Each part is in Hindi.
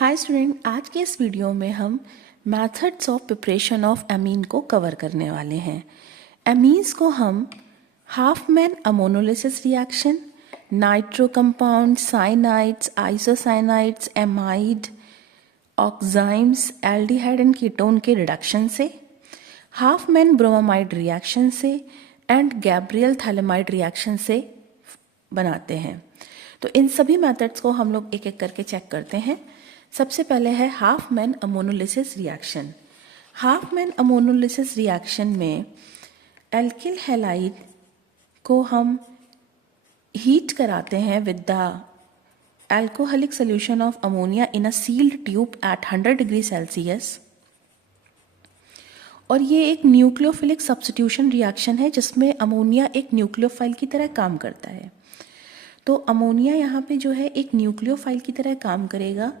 हाय स्टूडेंट, आज के इस वीडियो में हम methods of preparation of amine को कवर करने वाले हैं। एमीन्स को हम Hofmann ammonolysis reaction, nitro compound, cyanides, isocyanides, amide, oximes, aldehyde and ketone के रिडक्शन से, हाफमैन ब्रोमामाइड रिएक्शन से एंड गैब्रियल थैलेमाइड रिएक्शन से बनाते हैं। तो इन सभी मेथड्स को हम लोग एक एक करके चेक करते हैं। सबसे पहले है Hopman ammonolysis reaction. Hopman ammonolysis reaction में एल्किल हैलाइड को हम हीट कराते हैं with the alcoholic solution of ammonia in a sealed tube at 100 degree Celsius. और ये एक न्यूक्लियोफिलिक सब्स्टिट्यूशन रिएक्शन है जिसमें अमोनिया एक न्यूक्लियोफाइल की तरह काम करता है। तो अमोनिया यहाँ पे जो है एक न्यूक्लियोफाइल की तरह काम करेगा।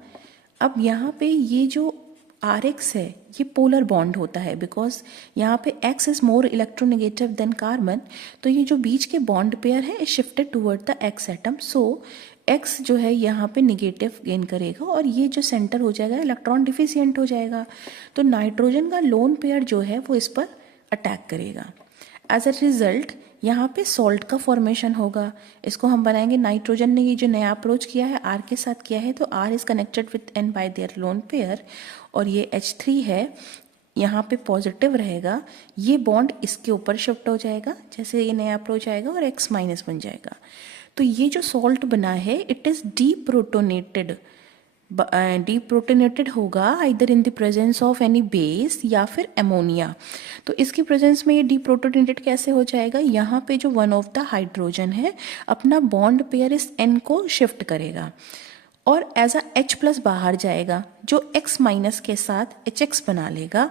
अब यहाँ पे ये जो RX है ये पोलर बॉन्ड होता है बिकॉज यहाँ पे X is more electronegative than carbon. तो ये जो बीच के बॉन्ड पेयर है shifted toward the X atom. So X जो है यहाँ पे निगेटिव गेन करेगा और ये जो सेंटर हो जाएगा इलेक्ट्रॉन डिफिशियंट हो जाएगा। तो नाइट्रोजन का लोन पेयर जो है वो इस पर अटैक करेगा। एज अ रिजल्ट यहाँ पे सॉल्ट का फॉर्मेशन होगा। इसको हम बनाएंगे, नाइट्रोजन ने ये जो नया अप्रोच किया है R के साथ किया है, तो R is connected with N bye there lone pair और ये H3 है यहाँ पे पॉजिटिव रहेगा। ये बॉन्ड इसके ऊपर शिफ्ट हो जाएगा जैसे ये नया अप्रोच आएगा और X माइनस बन जाएगा। तो ये जो सॉल्ट बना है इट इज डीप्रोटोनेटेड होगा either in the presence of any base या फिर एमोनिया। तो इसकी प्रेजेंस में ये डीप्रोटोनेटेड कैसे हो जाएगा, यहाँ पे जो वन ऑफ द हाइड्रोजन है अपना बॉन्ड पेयर इस N को शिफ्ट करेगा और एज अ H+ बाहर जाएगा जो X माइनस के साथ HX बना लेगा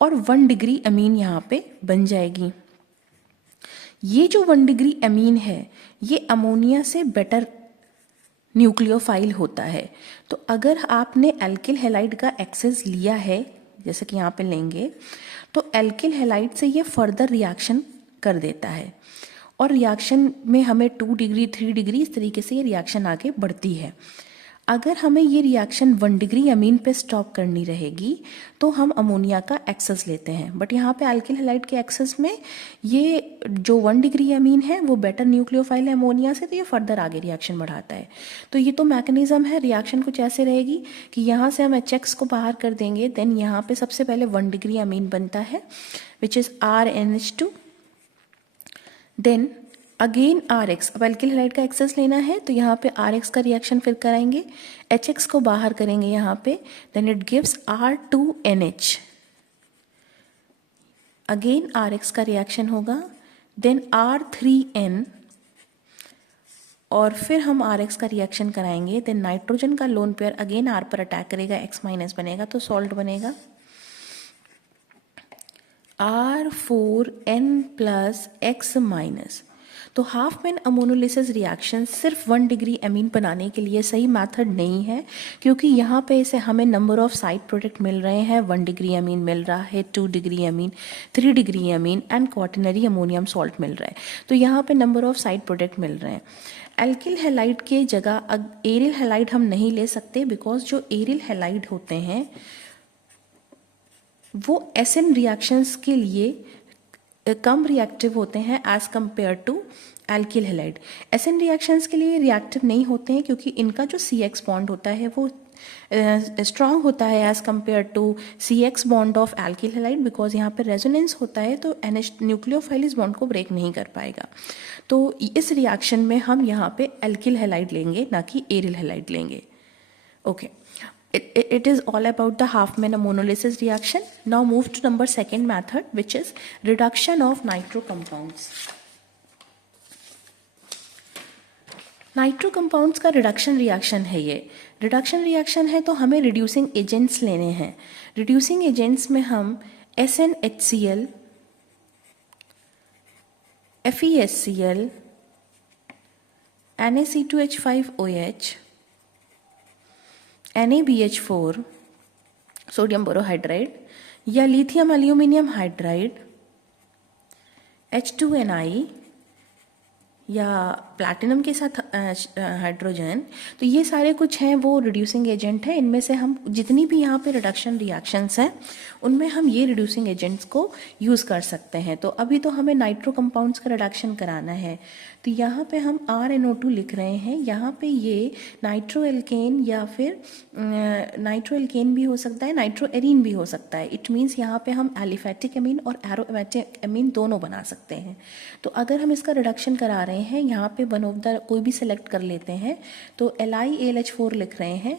और 1 डिग्री अमीन यहाँ पे बन जाएगी। ये जो 1 डिग्री अमीन है ये अमोनिया से बेटर न्यूक्लियोफाइल होता है। तो अगर आपने एल्किल हैलाइड का एक्सेस लिया है जैसे कि यहाँ पे लेंगे तो एल्किल हैलाइड से ये फर्दर रिएक्शन कर देता है और रिएक्शन में हमें 2 डिग्री 3 डिग्री इस तरीके से ये रिएक्शन आगे बढ़ती है। अगर हमें ये रिएक्शन 1 डिग्री अमीन पे स्टॉप करनी रहेगी तो हम अमोनिया का एक्सेस लेते हैं। बट यहाँ पे एल्किल हैलाइड के एक्सेस में ये जो 1 डिग्री अमीन है वो बेटर न्यूक्लियोफाइल है अमोनिया से, तो ये फर्दर आगे रिएक्शन बढ़ाता है। तो ये तो मैकेनिज्म है। रिएक्शन कुछ ऐसे रहेगी कि यहाँ से हम HX को बाहर कर देंगे, देन यहाँ पे सबसे पहले 1 डिग्री अमीन बनता है which is RNH2, then again RX। अब एल्किल हैलाइड का एक्सेस लेना है तो यहाँ पे RX का रिएक्शन फिर कराएंगे, HX को बाहर करेंगे यहाँ पे, then it gives R2NH। Again RX का रिएक्शन होगा, देन R3N और फिर हम RX का रिएक्शन कराएंगे, देन नाइट्रोजन का लोन पेयर अगेन R पर अटैक करेगा, X माइनस बनेगा तो सॉल्ट बनेगा R4N+X माइनस। तो हाफमैन अमोनोलिसिस रिएक्शन सिर्फ 1 डिग्री अमीन बनाने के लिए सही मेथड नहीं है क्योंकि यहाँ पे इसे हमें नंबर ऑफ साइड प्रोडक्ट मिल रहे हैं। 1 डिग्री अमीन मिल रहा है, 2 degree amine, 3 degree amine and quaternary ammonium salt मिल रहा है। तो यहाँ पे नंबर ऑफ साइड प्रोडक्ट मिल रहे हैं। एल्किल हैलाइड के जगह एरिल हैलाइड हम नहीं ले सकते बिकॉज जो एरिल हैलाइड होते हैं वो SN रिएक्शंस के लिए कम रिएक्टिव होते हैं as compare to alkyl halide. SN reactions के लिए रिएक्टिव नहीं होते हैं क्योंकि इनका जो CX बॉन्ड होता है वो स्ट्रांग होता है as compare to CX bond of alkyl halide because यहाँ पे रेजोनेंस होता है तो NH न्यूक्लियोफाइल इस बॉन्ड को ब्रेक नहीं कर पाएगा। तो इस रिएक्शन में हम यहाँ पे एल्किल हैलाइड लेंगे ना कि एरिल हैलाइड लेंगे। Okay, It is all about the Halfman ammonialysis reaction. Now move to number 2nd method which is reduction of nitro compounds. Nitro compounds का रिडक्शन रिएक्शन है। ये रिडक्शन रिएक्शन है तो हमें रिड्यूसिंग एजेंट्स लेने हैं। रिड्यूसिंग एजेंट्स में हम SnHCl, FeSCl, NaC2H5OH, NaBH4 sodium borohydride या लिथियम एल्यूमिनियम हाइड्राइड, H2Ni या प्लैटिनम के साथ हाइड्रोजन, तो ये सारे कुछ हैं वो रिड्यूसिंग एजेंट हैं। इनमें से हम जितनी भी यहाँ पे रिडक्शन रिएक्शंस हैं उनमें हम ये रिड्यूसिंग एजेंट्स को यूज़ कर सकते हैं। तो अभी तो हमें नाइट्रो कंपाउंड्स का रिडक्शन कराना है, तो यहाँ पे हम RNO2 लिख रहे हैं। यहाँ पे ये नाइट्रो एल्केन या फिर नाइट्रो एल्केन भी हो सकता है, नाइट्रो एरीन भी हो सकता है। इट मीन्स यहाँ पे हम एलिफेटिक एमीन और एरोमेटिक एमीन दोनों बना सकते हैं। तो अगर हम इसका रिडक्शन करा रहे हैं, यहाँ पे वन ऑफ द कोई भी सिलेक्ट कर लेते हैं, तो LiAlH4 लिख रहे हैं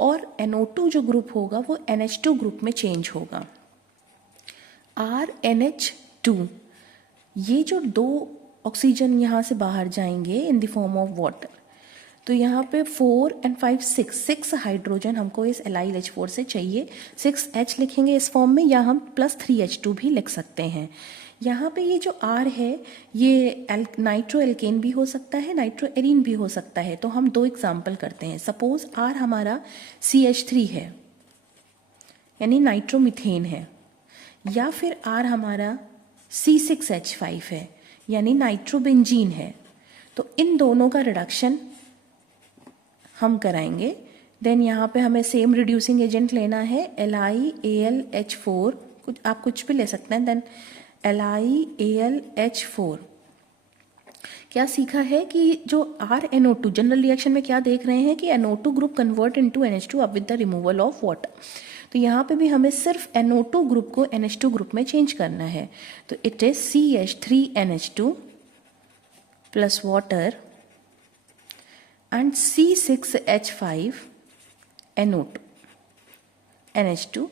और NO2 जो ग्रुप होगा वो NH2 ग्रुप में चेंज होगा। RNH2, ये जो 2 ऑक्सीजन यहाँ से बाहर जाएंगे in the form of water, तो यहाँ पे 4 and 5 6 हाइड्रोजन हमको इस LiLH4 से चाहिए। 6H लिखेंगे इस फॉर्म में, या हम +3H2 भी लिख सकते हैं। यहाँ पे ये जो R है ये नाइट्रो एल्केन भी हो सकता है, नाइट्रो एरीन भी हो सकता है। तो हम 2 एग्जाम्पल करते हैं। सपोज R हमारा CH3 है यानी नाइट्रोमिथेन है, या फिर R हमारा C6H5 है यानी नाइट्रोबेंजीन है। तो इन दोनों का रिडक्शन हम कराएंगे। देन यहाँ पे हमें सेम रिड्यूसिंग एजेंट लेना है LiAlH4, आप कुछ भी ले सकते हैं। देन LiAlH4 क्या सीखा है कि जो RNO2 जनरल रिएक्शन में क्या देख रहे हैं कि NO2 group convert into NH2 अब with the removal of water. तो यहाँ पे भी हमें सिर्फ NO2 ग्रुप को NH2 ग्रुप में चेंज करना है। तो it is CH3NH2 plus water and C6H5 NO2 NH2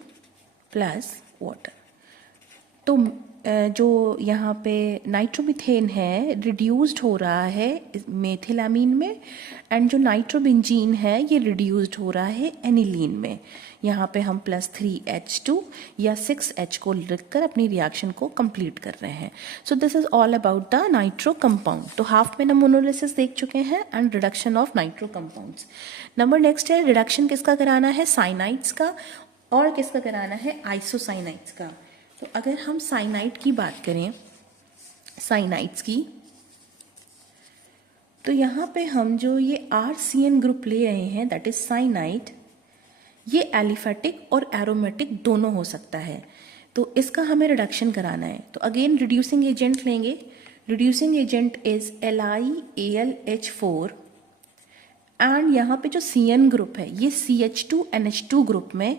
plus water. तो जो यहाँ पे नाइट्रोमिथेन है रिड्यूस्ड हो रहा है मेथिलामीन में, एंड जो नाइट्रोबेंजीन है ये रिड्यूस्ड हो रहा है एनिलीन में। यहाँ पे हम +3H2 या 6H को लिखकर अपनी रिएक्शन को कंप्लीट कर रहे हैं। So this is all about the nitro compound. तो हाफ में हम मोनोलिसिस देख चुके हैं and reduction of nitro compounds. Number next है रिडक्शन किसका कराना है, साइनाइड्स का, और किसका कराना है, आइसोसाइनाइड्स का। तो अगर हम साइनाइड की बात करें, साइनाइड्स की, तो यहाँ पे हम जो ये RCN ग्रुप ले रहे हैं दैट इज साइनाइड, ये एलिफेटिक और एरोमेटिक दोनों हो सकता है। तो इसका हमें रिडक्शन कराना है। तो अगेन रिड्यूसिंग एजेंट लेंगे। Reducing agent is LiAlH4 and यहाँ पे जो CN ग्रुप है ये CH2NH2 ग्रुप में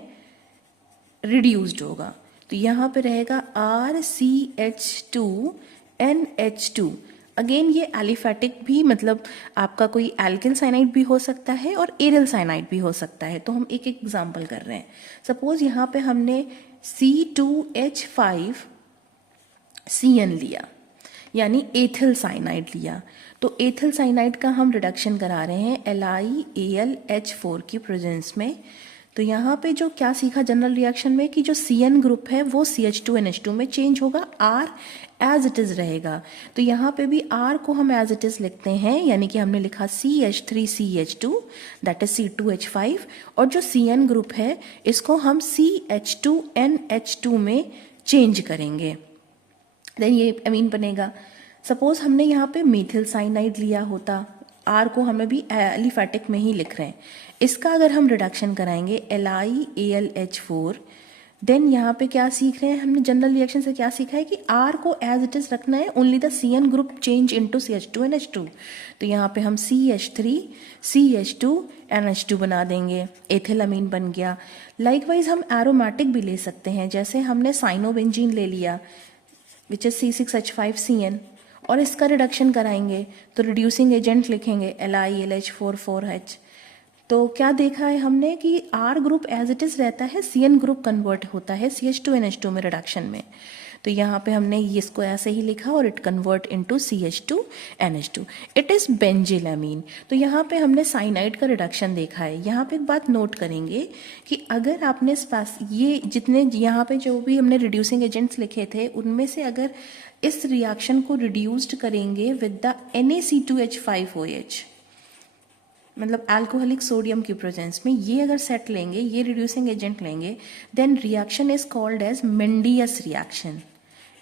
रिड्यूस्ड होगा। तो यहाँ पे रहेगा RCH2NH2। अगेन ये एलिफेटिक भी, मतलब आपका कोई एल्किल साइनाइड भी हो सकता है और एरिल साइनाइड भी हो सकता है। तो हम एक एक एग्जांपल कर रहे हैं। सपोज यहाँ पे हमने C2H5CN लिया यानी एथिल साइनाइड लिया, तो एथिल साइनाइड का हम रिडक्शन करा रहे हैं LiAlH4 की प्रेजेंस में। तो यहाँ पे जो क्या सीखा जनरल रिएक्शन में कि जो CN ग्रुप है वो CH2NH2 में चेंज होगा, R एज इट इज रहेगा। तो यहाँ पे भी R को हम एज इट इज लिखते हैं, यानी कि हमने लिखा CH3CH2 दैट इज C2H5, और जो CN ग्रुप है इसको हम CH2NH2 में चेंज करेंगे। देन ये अमीन बनेगा। सपोज हमने यहाँ पे मेथिल साइनाइड लिया होता, R को हमें भी एलिफेटिक में ही लिख रहे हैं। इसका अगर हम रिडक्शन कराएंगे LiAlH4, देन यहाँ पे क्या सीख रहे हैं हमने जनरल रिएक्शन से, क्या सीखा है कि R को एज इट इज रखना है, only the CN group change into CH2NH2। तो यहाँ पे हम CH3CH2NH2 बना देंगे, एथिल अमीन बन गया। लाइकवाइज हम एरोमेटिक भी ले सकते हैं, जैसे हमने साइनोबेंजीन ले लिया विच इज C6H5CN और इसका रिडक्शन कराएंगे तो रिड्यूसिंग एजेंट लिखेंगे LiAlH4 तो क्या देखा है हमने कि R group as it is रहता है, CN ग्रुप कन्वर्ट होता है CH2NH2 में रिडक्शन में। तो यहाँ पे हमने इसको ऐसे ही लिखा और it convert into CH2NH2, it is benzylamine. तो यहाँ पे हमने साइनाइड का रिडक्शन देखा है। यहाँ पे एक बात नोट करेंगे कि अगर आपने ये जितने यहाँ पे जो भी हमने रिड्यूसिंग एजेंट्स लिखे थे उनमें से अगर इस रिएक्शन को रिड्यूस्ड करेंगे विद द Na2H5OH, मतलब अल्कोहलिक सोडियम की प्रेजेंस में, ये अगर सेट लेंगे, ये रिड्यूसिंग एजेंट लेंगे, then reaction is called as Mendius reaction.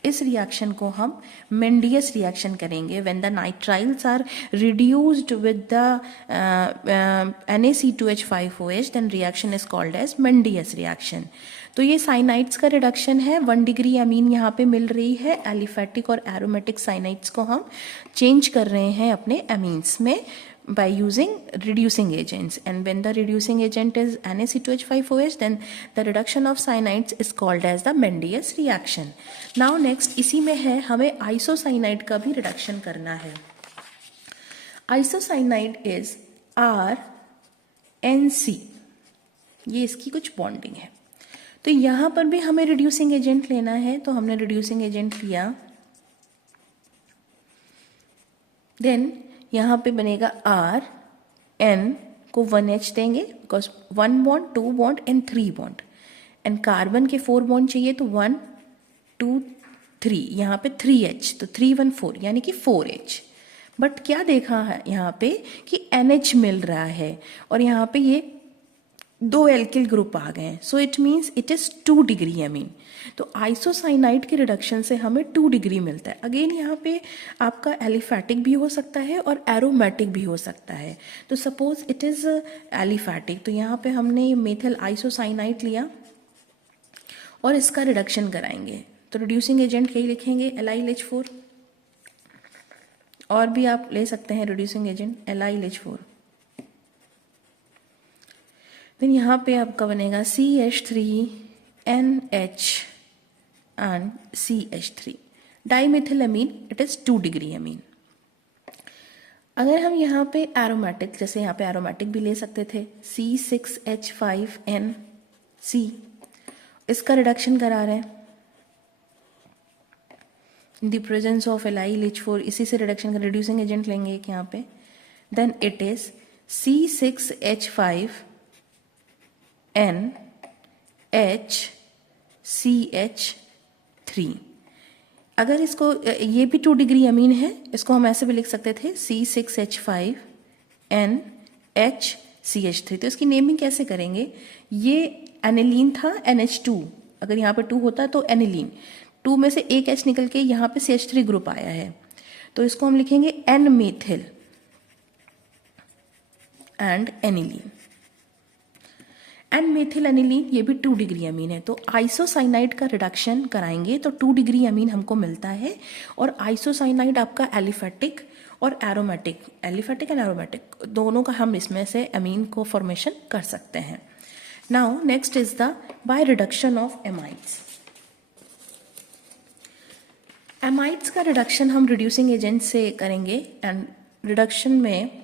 इस रिएक्शन को हम मेंडियस रिएक्शन करेंगे। When the nitriles are reduced with the Na(C2H5OH then reaction is called as Mendius reaction. तो ये साइनाइड्स का रिडक्शन है। 1 डिग्री अमीन यहाँ पे मिल रही है। एलिफेटिक और एरोमेटिक साइनाइड्स को हम चेंज कर रहे हैं अपने अमीन्स में by using reducing agents, and when the reducing agent is Na(C2H5OH then the reduction of cyanides is called as the Mendius reaction. Now next इसी में है हमें आइसोसाइनाइड का भी रिडक्शन करना है। आइसोसाइनाइड इज RNC, ये इसकी कुछ बॉन्डिंग है। तो यहाँ पर भी हमें रिड्यूसिंग एजेंट लेना है, तो हमने रिड्यूसिंग एजेंट लिया, देन यहाँ पे बनेगा R, N को 1H देंगे because 1 bond 2 bond and 3 bond, and carbon के 4 बॉन्ड चाहिए तो 1 2 3, यहाँ पे 3H तो 3 1 4 यानी कि 4H। बट क्या देखा है यहाँ पे कि NH मिल रहा है और यहाँ पे ये 2 एल्किल ग्रुप आ गए हैं, so it means it is 2 degree अमीन। तो आइसोसाइनाइड के रिडक्शन से हमें 2 डिग्री मिलता है। अगेन यहाँ पे आपका एलिफैटिक भी हो सकता है और एरोमेटिक भी हो सकता है। तो सपोज इट इज एलिफैटिक, तो यहाँ पे हमने मेथिल आइसोसाइनाइड लिया और इसका रिडक्शन कराएंगे, तो रिड्यूसिंग एजेंट यही लिखेंगे LiLH4, और भी आप ले सकते हैं रिड्यूसिंग एजेंट LiLH4। देन यहाँ पे आपका बनेगा CH3NH and CH3 dimethyl amine, it is 2 degree amine. अगर हम यहाँ पे एरोमेटिक, जैसे यहाँ पे एरोमेटिक भी ले सकते थे C6H5NC, इसका रिडक्शन करा रहे हैं in the presence of LiLH4, इसी से रिडक्शन का रिड्यूसिंग एजेंट लेंगे एक यहाँ पे, देन इट इज C6H5NHCH3। अगर इसको, ये भी 2 डिग्री अमीन है, इसको हम ऐसे भी लिख सकते थे C6H5NHCH3। तो इसकी नेमिंग कैसे करेंगे, ये एनिलीन था NH2, अगर यहाँ पे 2 होता तो एनिलीन, 2 में से एक H निकल के यहाँ पे CH3 ग्रुप आया है, तो इसको हम लिखेंगे N methyl and aniline. And methyl aniline ये भी 2 डिग्री अमीन है। तो आइसोसाइनाइड का रिडक्शन कराएंगे तो 2 डिग्री अमीन हमको मिलता है, और आइसोसाइनाइड आपका एलिफेटिक और एरोमेटिक, एलिफेटिक एंड एरोमेटिक दोनों का हम इसमें से अमीन को फॉर्मेशन कर सकते हैं। Now next is the by reduction of amides. Amides का रिडक्शन हम रिड्यूसिंग एजेंट से करेंगे, एंड रिडक्शन में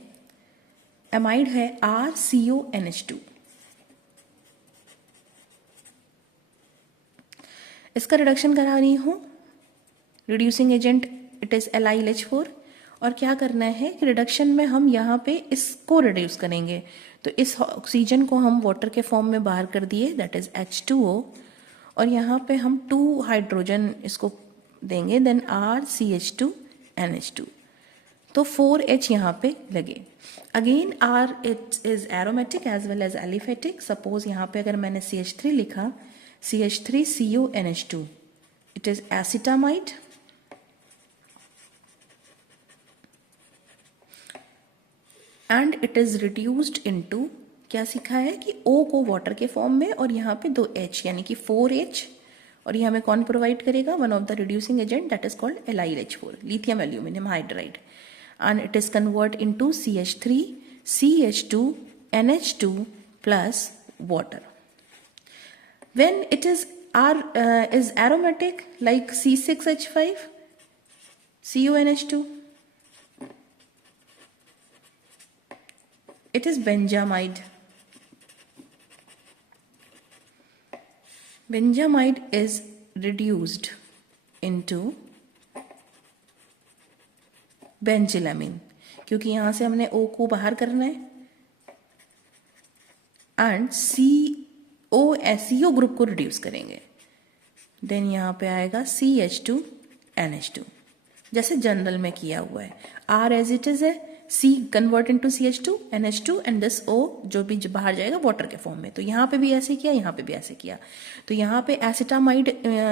एमाइड है RCONH2। इसका रिडक्शन करा रही हूँ, reducing agent it is LiLH4, और क्या करना है कि रिडक्शन में हम यहाँ पे इसको रिड्यूस करेंगे, तो इस ऑक्सीजन को हम वाटर के फॉर्म में बाहर कर दिए, दैट इज H2O, और यहाँ पे हम 2 हाइड्रोजन इसको देंगे, देन RCH2NH2, तो 4H यहाँ पे लगे। Again R it is aromatic as well as aliphatic. Suppose यहाँ पे अगर मैंने CH3 लिखा, CH3CONH2, it is acetamide, and it is reduced into, क्या सीखा है कि O को वाटर के फॉर्म में और यहाँ पे 2 H यानी कि 4H, और ये हमें कौन प्रोवाइड करेगा, one of the reducing agent that is called LiLH4, lithium aluminium hydride, and it is convert into CH3 CH2 NH2 plus water. When it is aromatic like C6H5 CONH2, it is benzamide. Benzamide is reduced into बेंजिलामीन, क्योंकि यहाँ से हमने O को बाहर करना है, एंड CO ग्रुप को रिड्यूस करेंगे, देन यहाँ पे आएगा CH2NH2, जैसे जनरल में किया हुआ है। R एज इट इज है, C convert into CH2 NH2 and this O जो भी बाहर जाएगा वाटर के फॉर्म में। तो यहाँ पे भी ऐसे किया, यहाँ पे भी ऐसे किया। तो यहाँ पे एसिटामाइड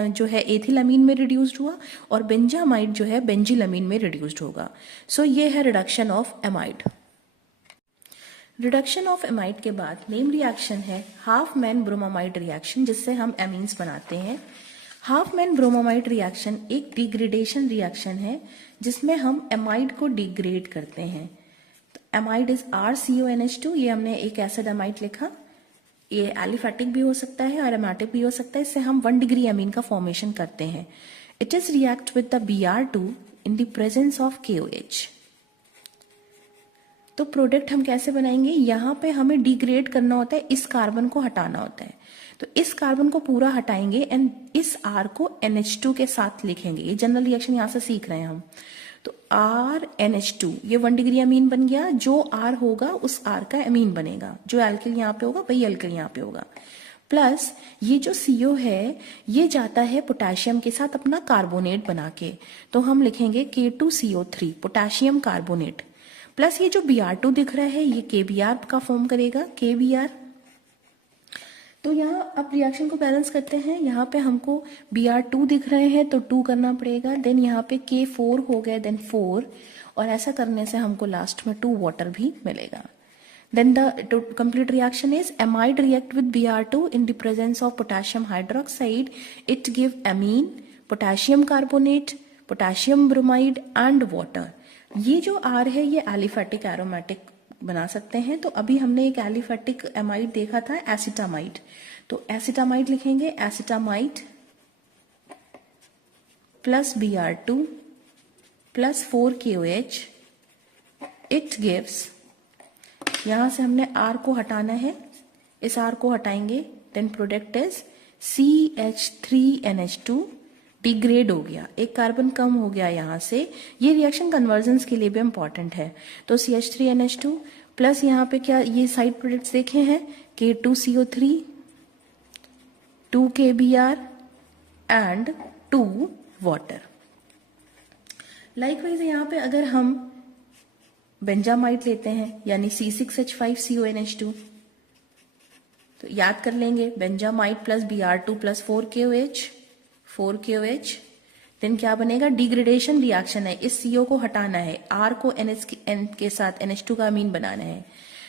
जो है एथिलामीन में रिड्यूस्ड हुआ और बेंजामाइड जो है बेंजिलमीन में रिड्यूस्ड होगा। सो ये है reduction of amide. Reduction of amide के बाद नेम रिएक्शन है हाफ मैन ब्रोमामाइड रिएक्शन, जिससे हम एमीन्स बनाते हैं। हाफ मैन ब्रोमामाइड रिएक्शन एक डिग्रेडेशन रिएक्शन है जिसमें हम एमाइड को डिग्रेड करते हैं। तो एमाइड इज RCONH2, ये हमने एक एसिड एमाइड लिखा। ये एलिफेटिक भी हो सकता है, एरोमेटिक भी हो सकता है। इससे हम 1 डिग्री एमीन का फॉर्मेशन करते हैं। It is react with the Br2 in the presence of KOH। तो प्रोडक्ट हम कैसे बनाएंगे, यहाँ पे हमें डिग्रेड करना होता है, इस कार्बन को हटाना होता है। तो इस कार्बन को पूरा हटाएंगे एंड इस R को NH2 के साथ लिखेंगे। ये जनरल रिएक्शन यहाँ से सीख रहे हैं हम। तो RNH2 ये 1 डिग्री अमीन बन गया। जो R होगा उस R का अमीन बनेगा। जो एल्किल यहाँ पे होगा वही एल्किल यहाँ पे होगा। प्लस ये जो CO है ये जाता है पोटेशियम के साथ अपना कार्बोनेट बना के। तो हम लिखेंगे K2CO3 पोटेशियम कार्बोनेट। प्लस ये जो Br2 दिख रहा है ये KBr का फॉर्म करेगा, KBr। तो यहाँ अब रिएक्शन को बैलेंस करते हैं। यहाँ पे हमको Br2 दिख रहे हैं तो 2 करना पड़ेगा। देन यहाँ पे K4 हो गए, देन 4, और ऐसा करने से हमको लास्ट में 2 वाटर भी मिलेगा। Then the complete reaction is amide react with Br2 in the presence of potassium hydroxide. It give amine, potassium carbonate, potassium bromide and water. ये जो R है ये एलिफेटिक एरोमेटिक बना सकते हैं। तो अभी हमने एक एलिफेटिक एमाइड देखा था एसिटामाइड। तो एसिटामाइड लिखेंगे acetamide plus Br2 plus 4 KOH। It gives, यहां से हमने R को हटाना है, इस R को हटाएंगे। Then product is CH3NH2 degrade हो गया, एक कार्बन कम हो गया यहां से। ये रिएक्शन कन्वर्जन्स के लिए भी इंपॉर्टेंट है। तो CH3NH2 प्लस यहाँ पे क्या ये साइड प्रोडक्ट्स देखे हैं K2CO3 2 KBr and 2 water. Likewise यहाँ पे अगर हम बेंजामाइड लेते हैं यानी C6H5CONH2 तो याद कर लेंगे benzamide plus Br2 plus 4 KOH। Then क्या बनेगा, डिग्रेडेशन रिएक्शन है, इस CO को हटाना है, R को N के साथ NH2 का अमीन बनाना है।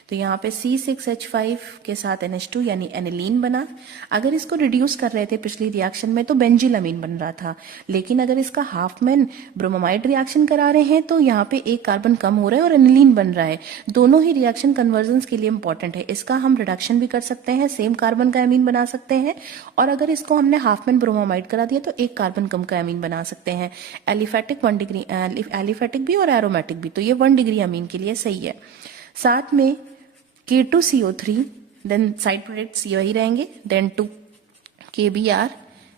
तो यहाँ पे C6H5 के साथ NH2 यानी एनिलीन बना। अगर इसको रिड्यूस कर रहे थे पिछली रिएक्शन में तो बेंजिलमीन बन रहा था, लेकिन अगर इसका हाफमैन ब्रोमामाइड रिएक्शन करा रहे हैं तो यहाँ पे एक कार्बन कम हो रहा है और एनिलीन बन रहा है। दोनों ही रिएक्शन कन्वर्जन्स के लिए इंपॉर्टेंट है। इसका हम रिडक्शन भी कर सकते हैं, सेम कार्बन का एमीन बना सकते हैं, और अगर इसको हमने हाफमैन ब्रोमामाइड करा दिया तो एक कार्बन कम का एमीन बना सकते हैं। एलिफेटिक 1 डिग्री, एलिफेटिक भी और एरोमेटिक भी, तो ये 1 डिग्री अमीन के लिए सही है। साथ में K2CO3, देन साइड प्रोडक्ट्स वही रहेंगे, then 2 KBr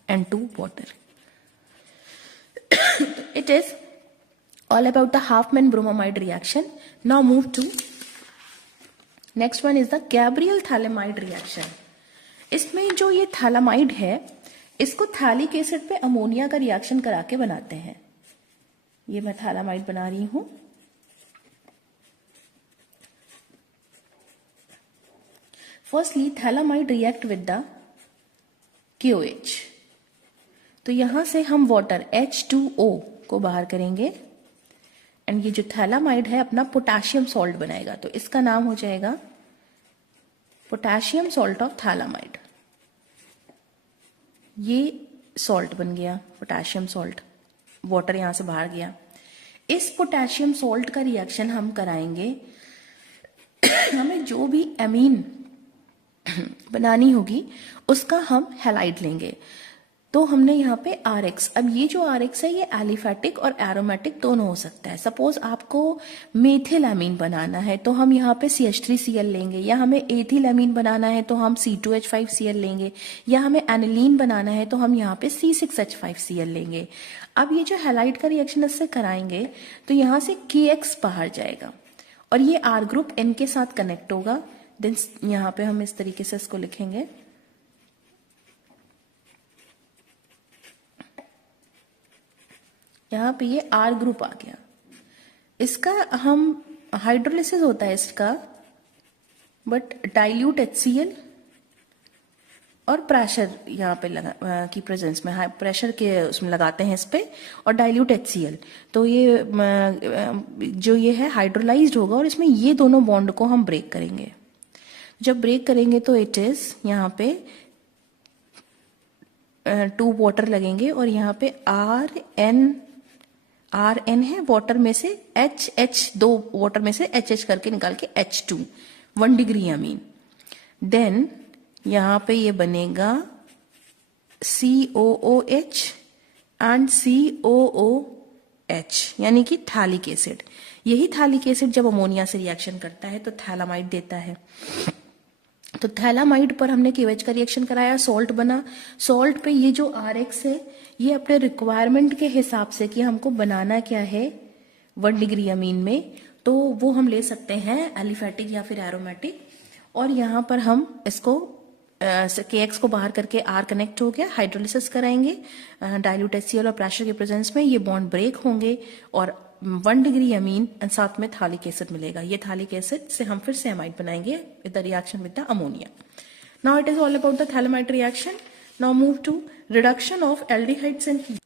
and 2 water. It is all about the Halfman bromamide reaction. Now move to next one is the Gabriel thalamide reaction. इसमें जो ये थैलामाइड है इसको थैलिक एसिड पे अमोनिया का रिएक्शन करा के बनाते हैं। ये मैं थैलामाइड बना रही हूं। Firstly phthalimide react with the KOH। तो यहां से हम वाटर H2O को बाहर करेंगे एंड ये जो थैलामाइड है अपना पोटेशियम सॉल्ट बनाएगा। तो इसका नाम हो जाएगा पोटेशियम सॉल्ट ऑफ थैलामाइड। ये सॉल्ट बन गया पोटेशियम सॉल्ट, वाटर यहां से बाहर गया। इस पोटेशियम सॉल्ट का रिएक्शन हम कराएंगे, हमें जो भी एमीन बनानी होगी उसका हम हैलाइड लेंगे। तो हमने यहाँ पे RX, अब ये जो RX है ये एलिफेटिक और एरोमेटिक दोनों हो सकता है। सपोज आपको मेथिल एमीन बनाना है तो हम यहाँ पे CH3Cl लेंगे, या हमें एथिल एमीन बनाना है तो हम C2H5Cl लेंगे, या हमें एनिलीन बनाना है तो हम यहाँ पे C6H5Cl लेंगे। अब ये जो हैलाइड का रिएक्शन इससे कराएंगे तो यहाँ से KX बाहर जाएगा और ये R ग्रुप N के साथ कनेक्ट होगा। देन यहाँ पे हम इस तरीके से इसको लिखेंगे, यहाँ पे ये R ग्रुप आ गया। इसका हम हाइड्रोलिसिस होता है इसका, बट डाइल्यूट HCl और प्रेशर यहाँ पे लगा की प्रेजेंस में, हाई प्रेशर के उसमें लगाते हैं इस पे, और डाइल्यूट HCl। तो ये जो ये है हाइड्रोलाइज्ड होगा और इसमें ये दोनों बॉन्ड को हम ब्रेक करेंगे। जब ब्रेक करेंगे तो इट इज यहाँ पे 2 वाटर लगेंगे और यहाँ पे RN है वाटर में से, HH 2 वाटर में से HH करके निकाल के H2 1 डिग्री अमीन। देन यहाँ पे ये बनेगा COOH एंड COOH, यानी कि थैलिक एसिड। यही थैलिक एसिड जब अमोनिया से रिएक्शन करता है तो थैलामाइड देता है। तो थैलामाइड पर हमने KOH का रिएक्शन कराया, सॉल्ट बना। सॉल्ट पे ये जो RX है ये अपने रिक्वायरमेंट के हिसाब से कि हमको बनाना क्या है 1 डिग्री अमीन में, तो वो हम ले सकते हैं एलिफेटिक या फिर एरोमेटिक। और यहाँ पर हम इसको KX को बाहर करके R कनेक्ट हो गया, हाइड्रोलिसिस कराएंगे डाइल्यूट HCl और प्रेशर के प्रेजेंस में, ये बॉन्ड ब्रेक होंगे और 1 डिग्री अमीन साथ में थालिक एसिड मिलेगा। ये थालिक एसिड से हम फिर से एमाइड बनाएंगे with the reaction with the ammonia. Now it is all about the phthalimide reaction. Now move to reduction of aldehydes and ketone.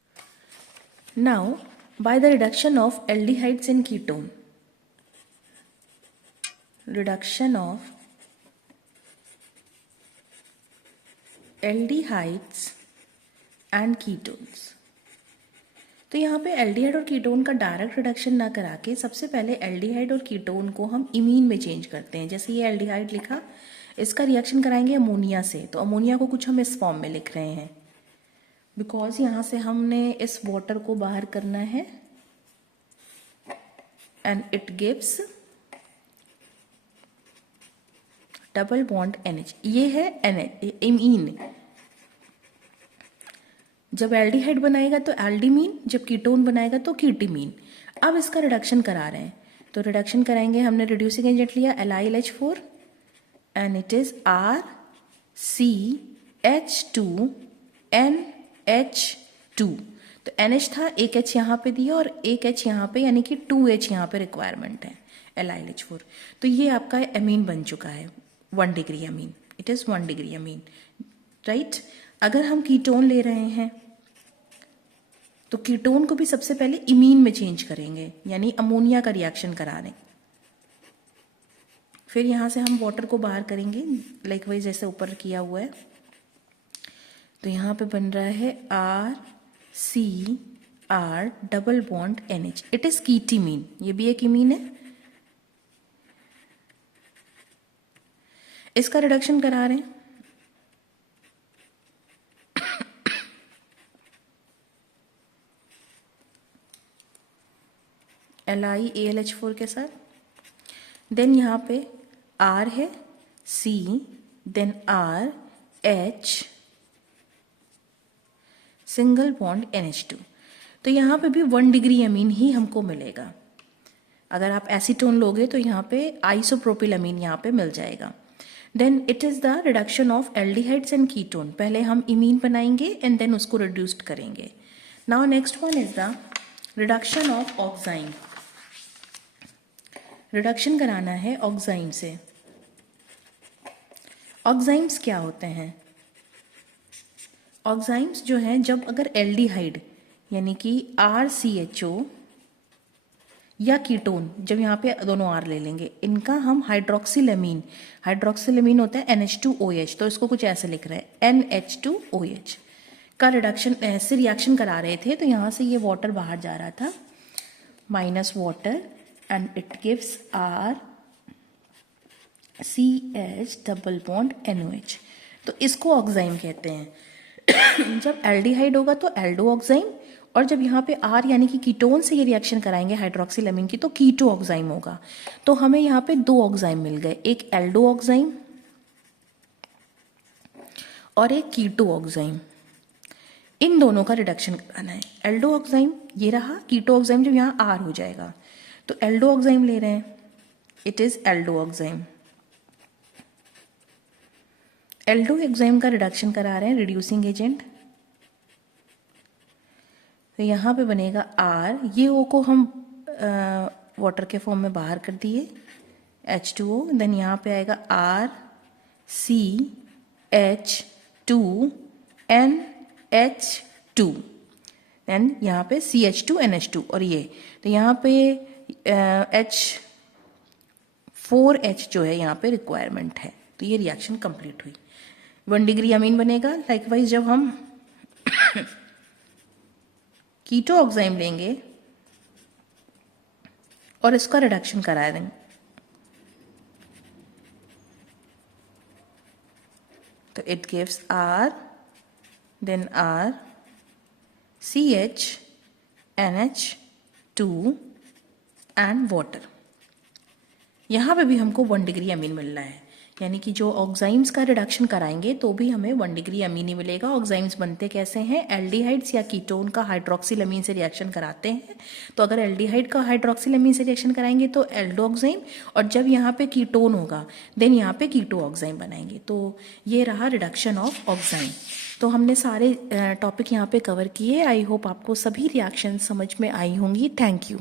Now by the reduction of aldehydes in ketone, reduction of aldehydes and ketones. तो यहाँ पे एल्डिहाइड और कीटोन का डायरेक्ट रिडक्शन ना करा के सबसे पहले एल्डिहाइड और कीटोन को हम इमीन में चेंज करते हैं। जैसे ये एल्डिहाइड लिखा, इसका रिएक्शन कराएंगे अमोनिया से, तो अमोनिया को कुछ हम इस फॉर्म में लिख रहे हैं बिकॉज यहाँ से हमने इस वाटर को बाहर करना है and it gives double bond NH। ये है इमीन। जब एल्डिहाइड बनाएगा तो एल्डिमीन, जब कीटोन बनाएगा तो कीटीमीन। अब इसका रिडक्शन करा रहे हैं, तो रिडक्शन कराएंगे। हमने रिड्यूसिंग एजेंट लिया LiLH4 and it is RCH2NH2। तो NH था, एक H यहाँ पे दिया और एक H यहाँ पे, यानी कि 2H यहाँ पे रिक्वायरमेंट है LiLH4। तो ये आपका एमीन बन चुका है 1 degree Amin. It is 1 degree Amin, right. अगर हम कीटोन ले रहे हैं तो कीटोन को भी सबसे पहले इमीन में चेंज करेंगे, यानी अमोनिया का रिएक्शन करा रहे हैं। फिर यहां से हम वाटर को बाहर करेंगे लाइकवाइज जैसे ऊपर किया हुआ है। तो यहां पे बन रहा है RCR double bond NH। It is ketimine, ये भी एक इमीन है। इसका रिडक्शन करा रहे हैं। LiAlH4 के साथ। देन यहाँ पे R है, C, then R H single bond NH2। तो यहाँ पे भी 1 डिग्री अमीन ही हमको मिलेगा। अगर आप एसीटोन लोगे तो यहाँ पे आइसोप्रोपिल अमीन यहाँ पे मिल जाएगा। Then it is the reduction of aldehydes and ketone. पहले हम इमीन बनाएंगे एंड देन उसको रिड्यूस्ड करेंगे। Now next one is the reduction of oxime. Reduction कराना है ऑक्साइन से। ऑक्साइम्स क्या होते हैं? ऑक्साइम्स जो हैं, जब अगर एल्डिहाइड यानी कि RCHO या कीटोन, जब यहाँ पे दोनों R ले लेंगे, इनका हम हाइड्रोक्सिलेमीन, हाइड्रोक्सिलेमीन होता है NH2OH, तो इसको कुछ ऐसे लिख रहे हैं NH2OH का रिडक्शन ऐसे रिएक्शन करा रहे थे। तो यहाँ से ये वाटर बाहर जा रहा था, minus water and it gives RCH double bond NOH। तो इसको ऑक्साइम कहते हैं। जब एल्डिहाइड होगा तो एल्डो ऑक्साइम, और जब यहाँ पे R यानी कि कीटोन से ये रिएक्शन कराएंगे हाइड्रोक्सिलेमीन की तो कीटो ऑक्साइम होगा। तो हमें यहाँ पे 2 ऑक्साइम मिल गए, एक एल्डो ऑक्साइम और एक कीटो ऑक्साइम। इन दोनों का रिडक्शन कराना है। एल्डो ऑक्साइम ये रहा, कीटो ऑक्साइम जब यहाँ R हो जाएगा। तो एल्डो ऑक्साइम ले रहे हैं, it is Aldo oxime. Aldo oxime का रिडक्शन करा रहे हैं रिड्यूसिंग एजेंट। तो यहाँ पे बनेगा R, ये O को हम वाटर के फॉर्म में बाहर कर दिए H2O, देन यहाँ पे आएगा RCH2NH2, देन यहाँ पे CH2NH2 और ये तो यहाँ पे H4H जो है यहाँ पे रिक्वायरमेंट है। तो ये रिएक्शन कंप्लीट हुई, 1 डिग्री अमीन बनेगा। लाइकवाइज जब हम कीटो ऑक्साइम लेंगे और इसका रिडक्शन करा देंगे तो it gives R, then R CH NH2 and water. यहाँ पे भी हमको 1 डिग्री अमीन मिल रहा है, यानी कि जो ऑक्साइम्स का रिडक्शन कराएंगे तो भी हमें 1 डिग्री अमीन ही मिलेगा। ऑक्साइम्स बनते कैसे हैं, एल्डिहाइड्स या कीटोन का हाइड्रोक्सिल अमीन से रिएक्शन कराते हैं। तो अगर एल्डिहाइड का हाइड्रोक्सिल अमीन से रिएक्शन कराएंगे तो एल्डो ऑक्साइम, और जब यहाँ पे कीटोन होगा देन यहाँ पे कीटो ऑक्साइम बनाएंगे। तो ये रहा रिडक्शन ऑफ ऑक्साइम। तो हमने सारे टॉपिक यहाँ पे कवर किए। आई होप आपको सभी रिएक्शन समझ में आई होंगी। Thank you.